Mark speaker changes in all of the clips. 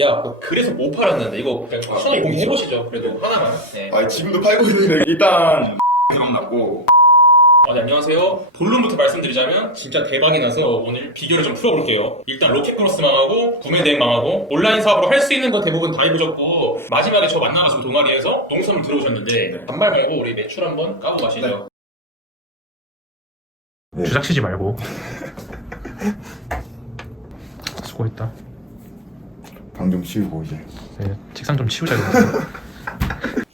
Speaker 1: 야, 뭐 그래서 못 팔았는데 이거 그냥 편하게 공유해보시죠. 그래도 하나만. 네.
Speaker 2: 아 지금도 팔고 있는데 일단 생각났고
Speaker 1: 어, 네, 안녕하세요. 본론부터 말씀드리자면 진짜 대박이 나서 오늘 비교를 좀 풀어볼게요. 일단 로켓크로스 망하고 구매 대행 망하고 온라인 사업으로 할 수 있는 건 대부분 다 해보셨고 마지막에 저 만나가지고 동아리에서 농선을 들어오셨는데 반말 말고 우리 매출 한번 까고 가시죠.
Speaker 2: 네.
Speaker 3: 주작 치지 말고 수고했다
Speaker 2: 방 좀 치우고 이제.
Speaker 3: 네, 책상 좀 치우자 이거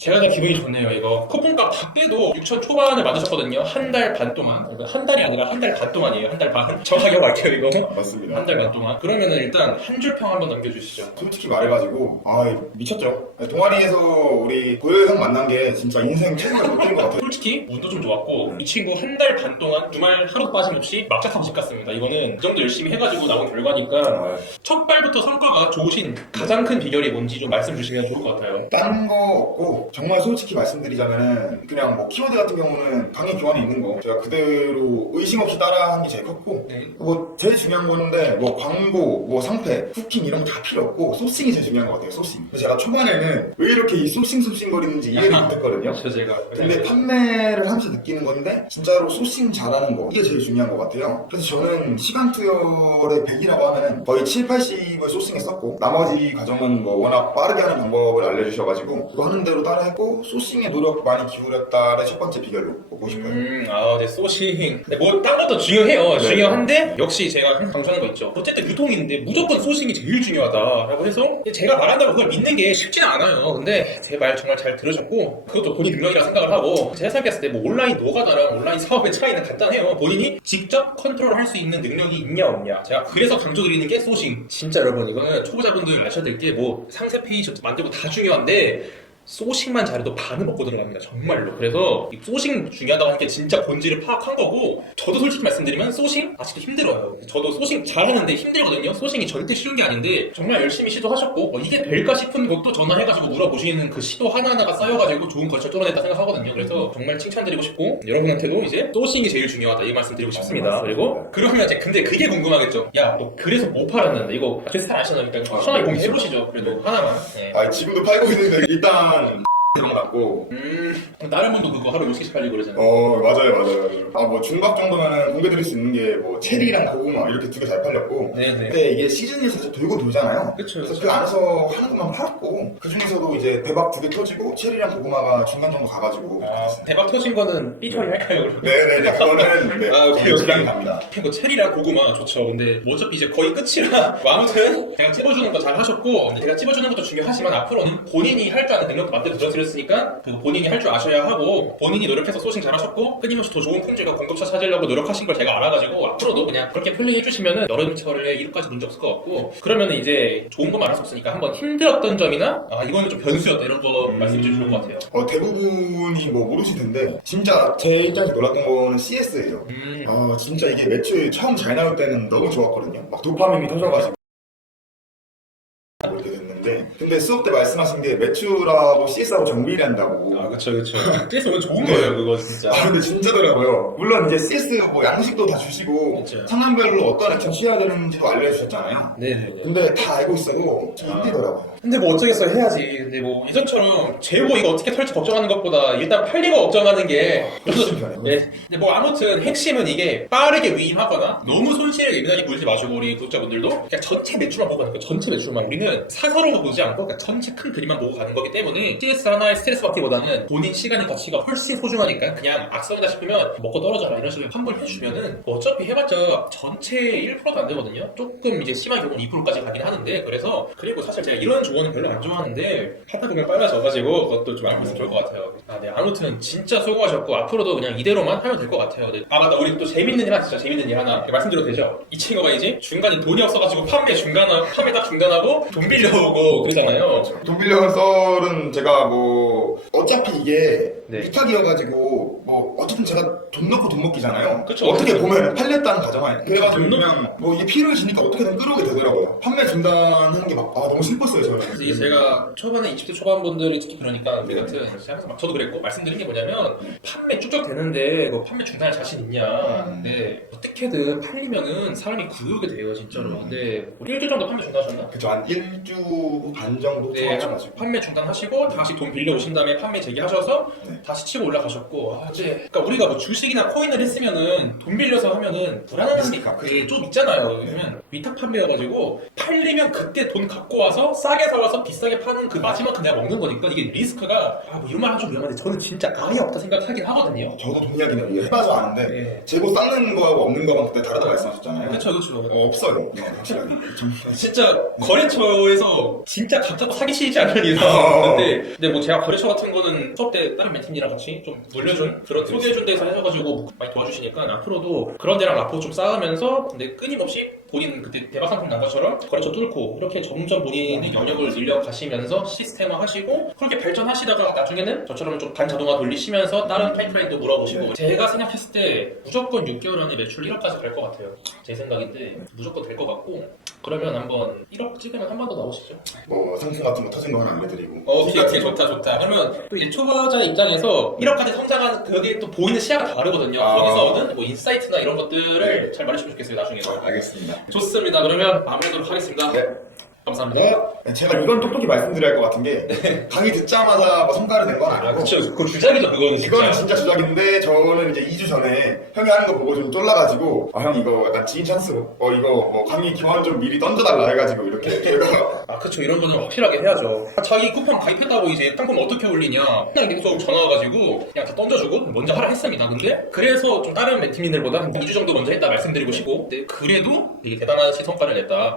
Speaker 1: 제가 다 기분이 좋네요. 이거 쿠폰값 다 빼도 6천 초반을 만드셨거든요. 한 달 반 동안. 한 달이 아니라 한 달 반 동안이에요. 한 달 반. 정확하게 말게요 이거.
Speaker 2: 맞습니다
Speaker 1: 한 달 반 동안. 그러면은 일단 한 줄 평 한번 남겨주시죠.
Speaker 2: 솔직히 말해가지고 아 미쳤죠 동아리에서 우리 고요 형 만난 게 진짜 인생 최고의 못된 것 같아요
Speaker 1: 솔직히 운도 좀 좋았고 이 친구 한 달 반 동안 주말 하루 빠짐없이 막작하고 집 갔습니다. 이거는 그 정도 열심히 해가지고 나온 결과니까
Speaker 2: 아,
Speaker 1: 첫 발부터 성과가 좋으신 가장 큰 비결이 뭔지 좀 말씀 주시면 좋을 것 같아요.
Speaker 2: 딴거 없고 정말 솔직히 말씀드리자면은 그냥 뭐 키워드 같은 경우는 강의 교환이 있는 거. 제가 그대로 의심 없이 따라한 게 제일 컸고
Speaker 1: 네.
Speaker 2: 뭐 제일 중요한 거는데 뭐 광고 뭐 상패 후킹 이런 거 다 필요 없고 소싱이 제일 중요한 것 같아요 소싱. 그래서 제가 초반에는 왜 이렇게 이 소싱 소싱 거리는지 이해를 못했거든요.
Speaker 1: 저 제가
Speaker 2: 근데 판매를 하면서 느끼는 건데 진짜로 소싱 잘하는 거 이게 제일 중요한 것 같아요. 그래서 저는 시간 투여의 100이라고 하면은 거의 7, 80을 소싱했었고 나머지 과정은 뭐 워낙 빠르게 하는 방법을 알려주셔가지고 하는 대로 따라 했고 소싱에 노력 많이 기울였다를 첫 번째 비결로 보고 싶어요
Speaker 1: 음, 아, 네, 소싱. 네, 뭐, 딴 것도 중요해요.
Speaker 2: 네.
Speaker 1: 중요한데, 역시 제가 항상 강조하는 거 있죠. 어쨌든 유통인데 무조건 소싱이 제일 중요하다라고 해서, 제가 말한다고 그걸 믿는 게 쉽지는 않아요. 근데 제 말 정말 잘 들으셨고, 그것도 본인 능력이라 생각을 하고, 제가 생각했을 때 뭐 온라인 노가다랑 온라인 사업의 차이는 간단해요. 본인이 직접 컨트롤 할 수 있는 능력이 있냐, 없냐. 제가 그래서 강조드리는 게 소싱. 진짜 여러분, 이거는 초보자분들 아셔야 될 게 뭐, 상세 페이지 만들고 다 중요한데, 소싱만 잘해도 반은 먹고 들어갑니다. 정말로. 그래서 이 소싱 중요하다고 하는 게 진짜 본질을 파악한 거고 저도 솔직히 말씀드리면 소싱 아직도 힘들어요. 저도 소싱 잘하는데 힘들거든요. 소싱이 절대 쉬운 게 아닌데 정말 열심히 시도하셨고 어, 이게 될까 싶은 것도 전화해가지고 물어보시는 그 시도 하나하나가 쌓여가지고 좋은 결실 뚫어냈다 생각하거든요. 그래서 정말 칭찬드리고 싶고 여러분한테도 이제 소싱이 제일 중요하다 이 말씀 드리고 싶습니다. 그리고 그러면 이제 근데 그게 궁금하겠죠. 야, 너 그래서 못 팔았는데 이거 그래서 잘 아시나요? 일단 편하게 공유해보시죠. 그래도 하나만. 네.
Speaker 2: 아 지금도 팔고 있는데 일단 on 생각났고
Speaker 1: 음, 다른 분도 그거 하루 50개씩 팔리고 그러잖아요.
Speaker 2: 어 맞아요 맞아요 아 뭐 중박 정도면은 공개드릴 수 있는 게 뭐 체리랑 고구마 이렇게 두 개 잘 팔렸고
Speaker 1: 네 네.
Speaker 2: 근데 이게 시즌이 사실 돌고 돌잖아요
Speaker 1: 그쵸.
Speaker 2: 그래서 그 안에서 하는 것만 팔았고 그 중에서도 이제 대박 두 개 터지고 체리랑 고구마가 중간 정도 가가지고
Speaker 1: 아, 대박 터진 거는 삐 처리 할까요? 그러면?
Speaker 2: 네네네 그거는 네,
Speaker 1: 아, 오케이, 오케이.
Speaker 2: 시간이 갑니다
Speaker 1: 뭐 체리랑 고구마 좋죠. 근데 뭐 어차피 이제 거의 끝이라 뭐 아무튼 제가 찝어주는 거 잘 하셨고 제가 찝어주는 것도 중요하지만 앞으로는 본인이 할 줄 아는 능력도 만들어 드렸 으니까 그 본인이 할 줄 아셔야 하고 본인이 노력해서 소싱 잘 하셨고 끊임없이 더 좋은 품질과 공급차 찾으려고 노력하신 걸 제가 알아가지고 앞으로도 그냥 그렇게 플레이 해주시면은 여름철에 이렇게까지 문제 없을 것 같고 그러면은 이제 좋은 것만 알수 없으니까 한번 힘들었던 점이나 아 이거는 좀 변수였다 이런 거 말씀해 좋을 것 같아요.
Speaker 2: 어, 대부분이 뭐 모르실 텐데 진짜 제 입장에서 놀랐던 거는 CS예요
Speaker 1: 음.
Speaker 2: 아 진짜 이게 매출 처음 잘 나올 때는 너무 좋았거든요 막 도파민이 터져가지고 근데 수업 때 말씀하신 게 매출하고 CS하고 정비를 한다고
Speaker 1: 아 그쵸 그쵸. CS 오면 좋은 거예요 그거 진짜.
Speaker 2: 아 근데 진짜더라고요 물론 이제 CS 뭐 양식도 다 주시고
Speaker 1: 그쵸.
Speaker 2: 상황별로 어떤 액션 취해야 되는지도 알려주셨잖아요
Speaker 1: 네네.
Speaker 2: 근데 다 알고 있어도 좀 힘들더라고요
Speaker 1: 근데 뭐 어쩌겠어 해야지. 근데 뭐 이전처럼 재고 이거 어떻게 털지 걱정하는 것보다 일단 팔리고 걱정하는 게
Speaker 2: 훨씬 편해요
Speaker 1: 네. 근데 뭐 아무튼 핵심은 이게 빠르게 위임하거나 너무 손실에 예민하게 보지 마시고 우리 구독자분들도 그냥 전체 매출만 보고 가는 거예요. 전체 매출만. 우리는 사서로 보지 않고 그냥 전체 큰 그림만 보고 가는 거기 때문에 CS 하나의 스트레스 받기보다는 본인 시간의 가치가 훨씬 소중하니까 그냥 악성이다 싶으면 먹고 떨어져라 이런 식으로 환불 해주면은 어차피 해봤자 전체 1%도 안 되거든요. 조금 이제 심한 경우는 2%까지 가긴 하는데 그래서 그리고 사실 제가 이런 조언은 별로 안 좋아하는데 하다 보면 빨라져가지고 그것도 좀 알고 있으면 좋을 것 같아요. 아, 네. 아무튼 진짜 수고하셨고 앞으로도 그냥 이대로만 하면 될 것 같아요. 네. 아 맞다 우리 또 재밌는 일 하나 진짜 재밌는 일 하나 말씀드려도 되죠? 이 친구가 이제 중간에 돈이 없어가지고 판매 중간 판매 딱 중단하고 돈 빌려오고 그러잖아요.
Speaker 2: 돈 빌려온 썰은 제가 뭐 어차피 이게
Speaker 1: 네.
Speaker 2: 위탁이어가지고 뭐 어쨌든 제가 돈 넣고 돈 먹기잖아요.
Speaker 1: 그쵸,
Speaker 2: 어떻게
Speaker 1: 그쵸.
Speaker 2: 보면 팔렸다는 가정하에 그래가지고
Speaker 1: 돈 넣-
Speaker 2: 그냥 뭐 이게 주니까 어떻게든 끌어오게 되더라고요. 판매 중단하는 게 막 아, 너무 슬펐어요 저는.
Speaker 1: 그래서 이게 제가 초반에 20대 초반 분들이 특히 그러니까 우리 같은 시작해서 막 저도 그랬고 말씀드린 게 뭐냐면 판매 쭉쭉 되는데 너 판매 중단할 자신 있냐 근데 어떻게든 팔리면은 사람이 구우게 돼요 진짜로 근데 우리 일주일 정도 판매 중단하셨나?
Speaker 2: 그쵸 한 일주 주반 정도
Speaker 1: 네, 판매 중단하시고 다시 돈 빌려 오신 다음에 판매 재개하셔서
Speaker 2: 네.
Speaker 1: 다시 치고 올라가셨고 아, 이제 그러니까 우리가 뭐 주식이나 코인을 했으면은 돈 빌려서 하면은 불안한 게 그게 좀 있잖아요. 왜냐면 위탁 판매여가지고 팔리면 그때 돈 갖고 와서 싸게 사와서 비싸게 파는 그 마지막 그냥 먹는 거니까 이게 리스크가 아, 뭐 이런 말 하면 좀 위험한데 저는 진짜 아예 없다 생각하긴 하거든요.
Speaker 2: 저도 동의하긴 해요. 해봐서 아는데
Speaker 1: 네.
Speaker 2: 재고 쌓는 거하고 없는 거하고 그때 다르다고 말씀하셨잖아요.
Speaker 1: 그렇죠, 그렇죠.
Speaker 2: 어, 없어요. 네, 확실하게. 좀
Speaker 1: 진짜 거래처에서 진짜 각자고 사기치지 않는 이상
Speaker 2: 어.
Speaker 1: 근데 근데 뭐 제가 거래처 같은 거는 수업 때 다른 멘팀이랑 같이 좀 물려준 그런 소개해준 데서 해가지고 많이 도와주시니까 앞으로도 그런 데랑 라포 좀 쌓으면서 근데 끊임없이 본인 그때 대박 상품 난 것처럼 거래처 뚫고 이렇게 점점 본인의 영역을 늘려 가시면서 시스템화 하시고 그렇게 발전하시다가 나중에는 저처럼 좀 반자동화 돌리시면서 다른 파이프라인도 물어보시고 제가 생각했을 때 무조건 6개월 안에 매출 1억까지 갈 것 같아요 제 생각인데 무조건 될 것 같고 그러면 한번 1억 찍으면 한 번 더 나오시죠
Speaker 2: 뭐 상품 같은 거 터진 거 하나 알려드리고.
Speaker 1: 어, 오케이, 오케이, 좋다, 좋다. 그러면 또 이제 초보자 입장에서 1억까지 성장하는 그게 또 보이는 시야가 다르거든요.
Speaker 2: 아.
Speaker 1: 거기서 얻은 뭐 인사이트나 이런 것들을 잘 말해주시면 좋겠어요, 나중에.
Speaker 2: 알겠습니다.
Speaker 1: 좋습니다. 그러면 마무리하도록 하겠습니다.
Speaker 2: 네.
Speaker 1: 감사합니다.
Speaker 2: 네, 제가 이건 똑똑히 말씀드려야 할 것 같은 게 강의 듣자마자 뭐 성과를 낸 건 아니고
Speaker 1: 그쵸, 그 주작이죠, 그거는 진짜.
Speaker 2: 이거는 진짜 주작인데 저는 이제 2주 전에 형이 하는 거 보고 좀 쫄라가지고 아 형 이거 약간 지인 찬스로 어 이거 뭐 강의 기원 좀 미리 던져달라 해가지고 이렇게 제가
Speaker 1: 아, 그쵸. 이런 거는 확실하게 해야죠. 아, 자기 쿠폰 가입했다고 이제 상품 어떻게 올리냐. 그냥 계속 전화 와가지고 그냥 다 던져주고 먼저 하라 했습니다. 근데 그래서 좀 다른 매팀인들보다 한 2주 정도 먼저 했다 말씀드리고 싶고 근데 그래도 이게 대단한 성과를 냈다.